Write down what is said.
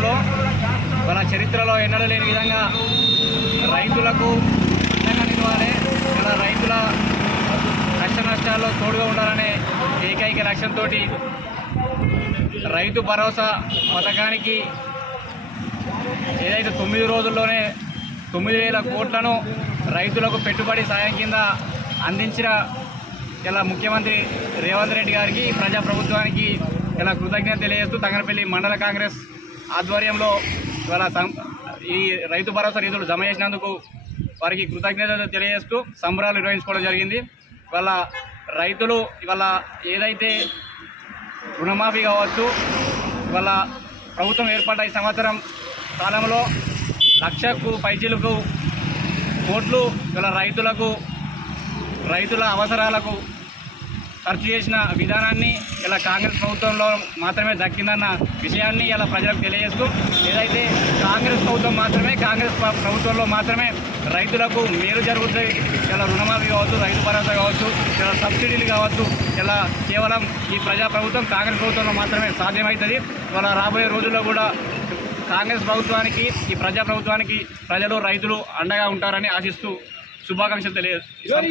కాలంలో మన చరిత్రలో ఎన్నడూ లేని విధంగా రైతులకు అండగా నిలవాలి, ఇలా రైతుల కష్ట నష్టాల్లో తోడుగా ఉండాలనే ఏకైక లక్ష్యంతో రైతు భరోసా పథకానికి ఏదైతే 9 రోజుల్లోనే 9,000 కోట్లను రైతులకు పెట్టుబడి సాయం కింద అందించిన ఇలా ముఖ్యమంత్రి రేవంత్ రెడ్డి గారికి, ప్రజాప్రభుత్వానికి ఇలా కృతజ్ఞత తెలియజేస్తూ తంగనపల్లి మండల కాంగ్రెస్ ఆధ్వర్యంలో ఇవాళ ఈ రైతు భరోసా నిధులు జమ చేసినందుకు వారికి కృతజ్ఞతలు తెలియజేస్తూ సంబరాలు నిర్వహించుకోవడం జరిగింది. ఇవాళ రైతులు ఇవాళ ఏదైతే రుణమాఫీ కావచ్చు, ఇవాళ ప్రభుత్వం ఏర్పడ్డ ఈ సంవత్సరం కాలంలో 1,00,000కు పైచిలకు కోట్లు ఇవాళ రైతుల అవసరాలకు ఖర్చు చేసిన విధానాన్ని ఇలా కాంగ్రెస్ ప్రభుత్వంలో మాత్రమే దక్కిందన్న విషయాన్ని ఇలా ప్రజలకు తెలియజేస్తూ, ఏదైతే కాంగ్రెస్ ప్రభుత్వంలో మాత్రమే రైతులకు మేలు జరుగుతాయి, ఇలా రుణమాఫీ కావచ్చు, రైతు భరోసా కావచ్చు, ఇలా సబ్సిడీలు కావచ్చు, ఇలా కేవలం ఈ ప్రజాప్రభుత్వం కాంగ్రెస్ ప్రభుత్వంలో మాత్రమే సాధ్యమవుతుంది. ఇలా రాబోయే రోజుల్లో కూడా కాంగ్రెస్ ప్రభుత్వానికి, ఈ ప్రజాప్రభుత్వానికి ప్రజలు రైతులు అండగా ఉంటారని ఆశిస్తూ శుభాకాంక్షలు తెలియజేస్తాను.